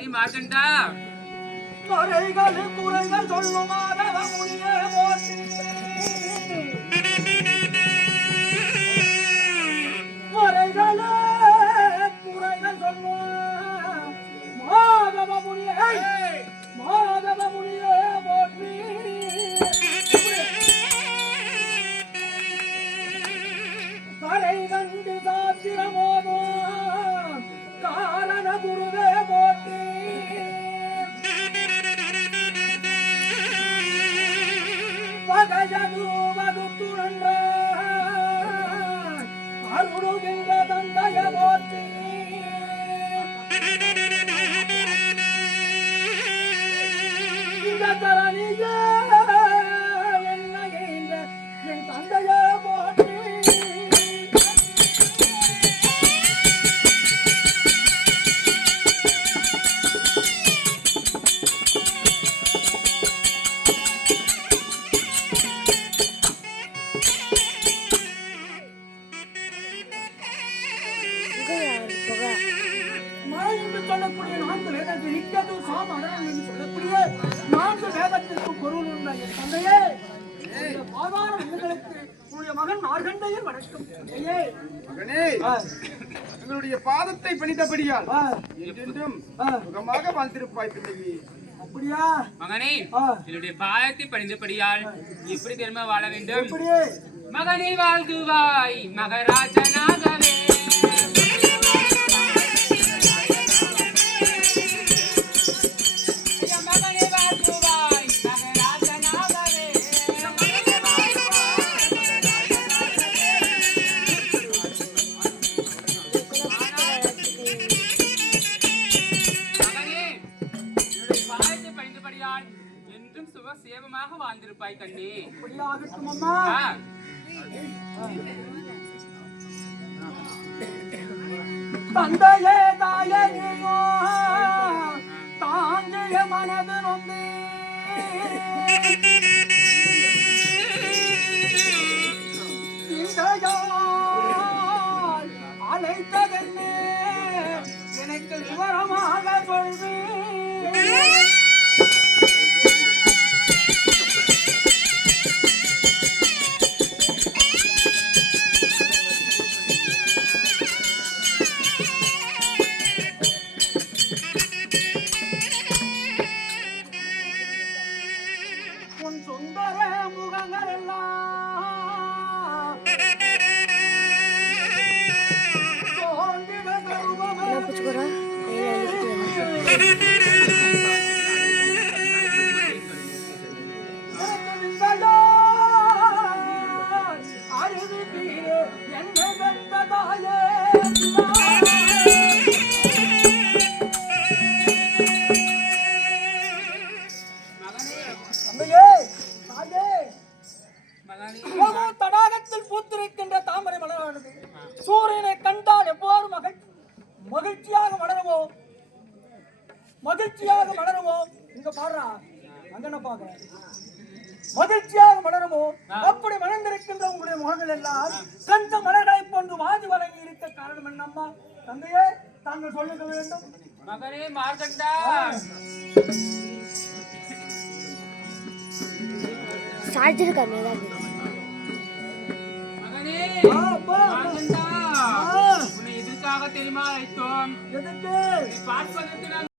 மகனே மார்க்கண்டா, குறைகள் குறைகள் சொல்லுமாறவ முடியே போற்றி குறைகள் குறைகள் சொல்லும் மாதவ முடியே போற்றி கரை கண்டு சாத்திரமோதோ காரண குருவே போற்றி பகஜது வகுத்துணன்ற அருளுகின்ற தந்தைய போற்றி இந்த தரணிய என்னைகின்ற என் தந்தைய போற்றி சொல்லக்கூடிய நான்கு வேதத்தில் நிக்கது சாமரம் என்று சொல்லக்கூடிய நான்கு வேதத்திற்கு பொருள் உள்ள என் தந்தையே, இந்த பாதாள உங்களுக்கு உங்களுடைய மகன் மார்க்கண்டையன் வணக்கம். மகனே, எங்களுடைய பாதத்தை பணித்தபடியால் என்றென்றும் சுகமாக வாழ்ந்திருப்பாய் பிள்ளையே. அப்படியா மகனே? என்னுடைய பாதத்தை பணிந்தபடியால் எப்படி தெரியுமா வாழ வேண்டும்? மகனே வாழ்த்துவாய் மகராஜனாகவே. என்றும் சுக சேவமாக வாழ்ந்திருப்பாய் கண்ணே. தந்தையே தாயே நீயோ தாங்கிய மனது நொந்து அழைத்ததென்னே எனக்கு விவரமாக சொல்வேன். சுந்தர முகங்கள் எல்லாம் அருது தீர என்ன வெந்ததாயே தடாகத்தில் பூத்திருக்கின்ற தாமரை மலரானது சூரியனை கண்டால் எவ்வாறு மகிழ்ச்சியாக மலருமோ இங்க பாடுறா அங்க பாக்குற மகிழ்ச்சியாக மலருமோ அப்படி மலர்ந்திருக்கின்ற உங்களுடைய முகங்கள் எல்லாம் கண்ட மலர்களை போன்று வாதி வழங்கி இருக்க காரணம் என்னம்மா? தந்தையே தாங்கள் சொல்லுக வேண்டும். மகனே மார்க்கண்டா, சார்ஜர் கம்மியா மகனே மார்க்கண்டா, உன்னை எதற்காக தெரியுமா அழைத்தோம்? எதற்கு? பார்ப்பதற்கு